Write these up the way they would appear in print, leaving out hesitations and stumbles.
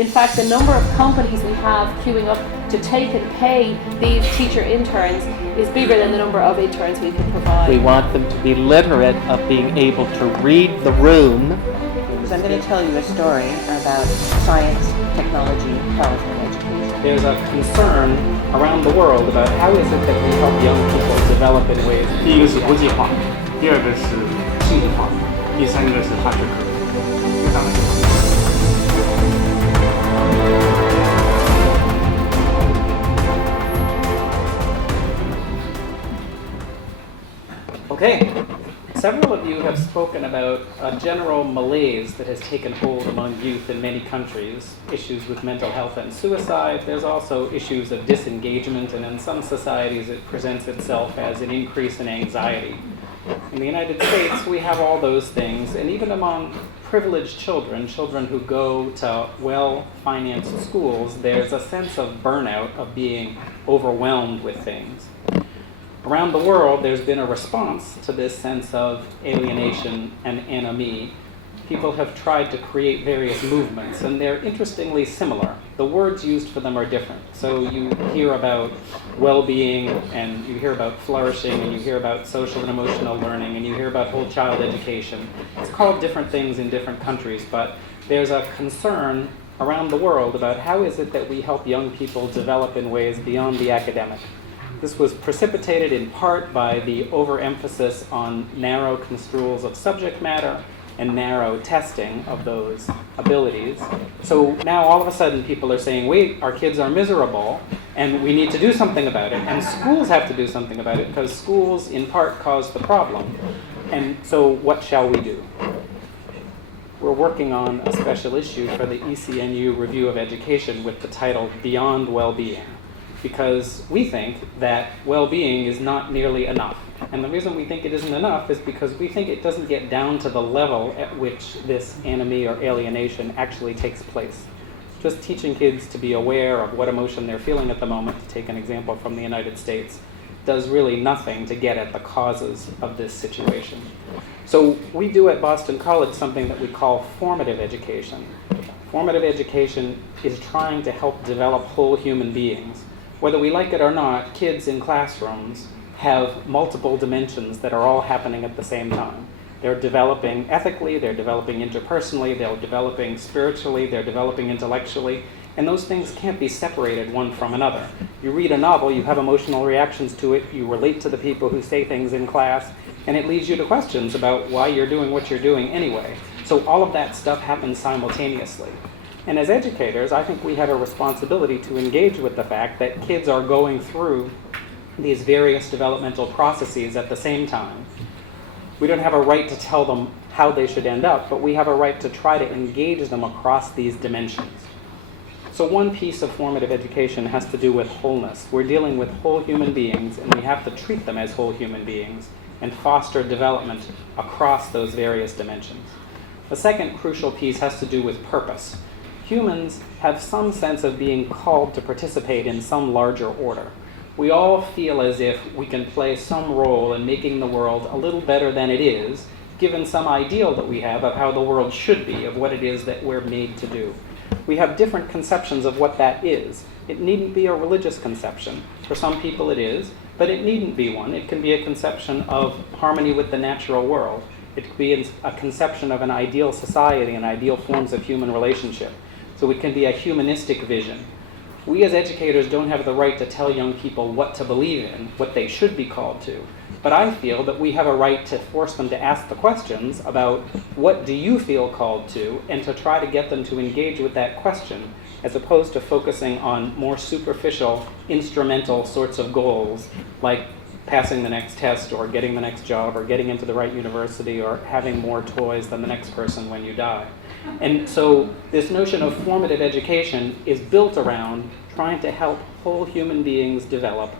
In fact, the number of companies we have queuing up to take and pay these teacher interns is bigger than the number of interns we can provide. We want them to be literate of being able to read the room. So I'm going to tell you a story about science, technology, health, and education. There's a concern around the world about how is it that we help young people develop in ways. 第一个是国际化，第二个是数字化，第三个是大学科。当然。Okay, several of you have spoken about a general malaise that has taken hold among youth in many countries, issues with mental health and suicide. There's also issues of disengagement, and in some societies it presents itself as an increase in anxiety. In the United States, we have all those things, and even among privileged children, children who go to well-financed schools, there's a sense of burnout, of being overwhelmed with things. Around the world, there's been a response to this sense of alienation and ennui. People have tried to create various movements, and they're interestingly similar. The words used for them are different. So you hear about well-being, and you hear about flourishing, and you hear about social and emotional learning, and you hear about whole child education. It's called different things in different countries, but there's a concern around the world about how is it that we help young people develop in ways beyond the academic. This was precipitated in part by the overemphasis on narrow construals of subject matter and narrow testing of those abilities. So now all of a sudden people are saying, wait, our kids are miserable and we need to do something about it. And schools have to do something about it because schools in part cause the problem. And so what shall we do? We're working on a special issue for the ECNU Review of Education with the title Beyond Well-Being, because we think that well-being is not nearly enough. And the reason we think it isn't enough is because we think it doesn't get down to the level at which this ennui or alienation actually takes place. Just teaching kids to be aware of what emotion they're feeling at the moment, to take an example from the United States, does really nothing to get at the causes of this situation. So we do at Boston College something that we call formative education. Formative education is trying to help develop whole human beings. Whether we like it or not, kids in classrooms have multiple dimensions that are all happening at the same time. They're developing ethically, they're developing interpersonally, they're developing spiritually, they're developing intellectually, and those things can't be separated one from another. You read a novel, you have emotional reactions to it, you relate to the people who say things in class, and it leads you to questions about why you're doing what you're doing anyway. So all of that stuff happens simultaneously. And as educators, I think we have a responsibility to engage with the fact that kids are going through these various developmental processes at the same time. We don't have a right to tell them how they should end up, but we have a right to try to engage them across these dimensions. So one piece of formative education has to do with wholeness. We're dealing with whole human beings, and we have to treat them as whole human beings and foster development across those various dimensions. The second crucial piece has to do with purpose. Humans have some sense of being called to participate in some larger order. We all feel as if we can play some role in making the world a little better than it is, given some ideal that we have of how the world should be, of what it is that we're made to do. We have different conceptions of what that is. It needn't be a religious conception. For some people it is, but it needn't be one. It can be a conception of harmony with the natural world. It could be a conception of an ideal society and ideal forms of human relationship. So it can be a humanistic vision. We as educators don't have the right to tell young people what to believe in, what they should be called to. But I feel that we have a right to force them to ask the questions about what do you feel called to, and to try to get them to engage with that question, as opposed to focusing on more superficial, instrumental sorts of goals, like passing the next test, or getting the next job, or getting into the right university, or having more toys than the next person when you die. And so this notion of formative education is built around trying to help whole human beings develop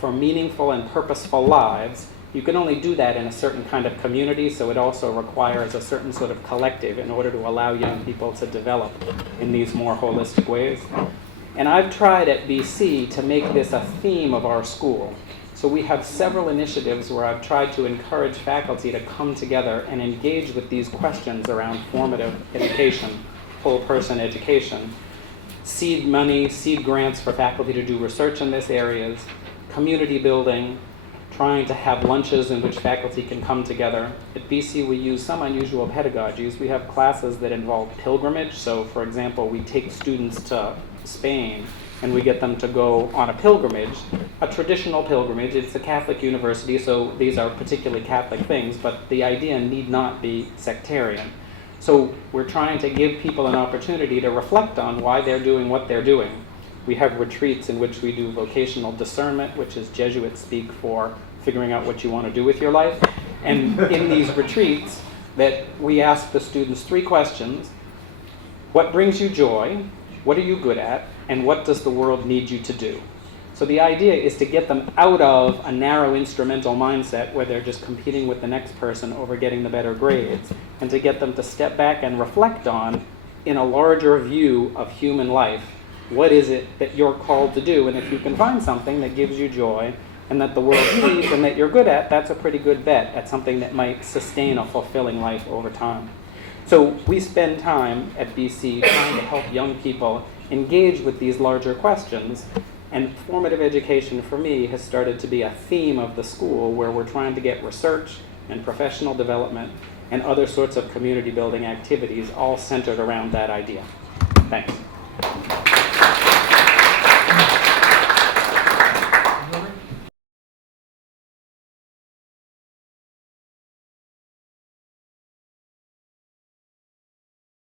for meaningful and purposeful lives. You can only do that in a certain kind of community, so it also requires a certain sort of collective in order to allow young people to develop in these more holistic ways. And I've tried at BC to make this a theme of our school. So we have several initiatives where I've tried to encourage faculty to come together and engage with these questions around formative education. whole person education. Seed money, seed grants for faculty to do research in these areas, community building, trying to have lunches in which faculty can come together. At BC, we use some unusual pedagogies. We have classes that involve pilgrimage. So, for example, we take students to Spain and we get them to go on a pilgrimage, a traditional pilgrimage. It's a Catholic university, so these are particularly Catholic things, but the idea need not be sectarian. So we're trying to give people an opportunity to reflect on why they're doing what they're doing. We have retreats in which we do vocational discernment, which is Jesuit speak for figuring out what you want to do with your life. And in these retreats, that we ask the students 3 questions. What brings you joy? What are you good at? And what does the world need you to do? So the idea is to get them out of a narrow instrumental mindset where they're just competing with the next person over getting the better grades, and to get them to step back and reflect on, in a larger view of human life, what is it that you're called to do? And if you can find something that gives you joy and that the world needs and that you're good at, that's a pretty good bet at something that might sustain a fulfilling life over time. So we spend time at BC trying to help young people engage with these larger questions. And formative education, for me, has started to be a theme of the school where we're trying to get research and professional development and other sorts of community building activities all centered around that idea. Thanks.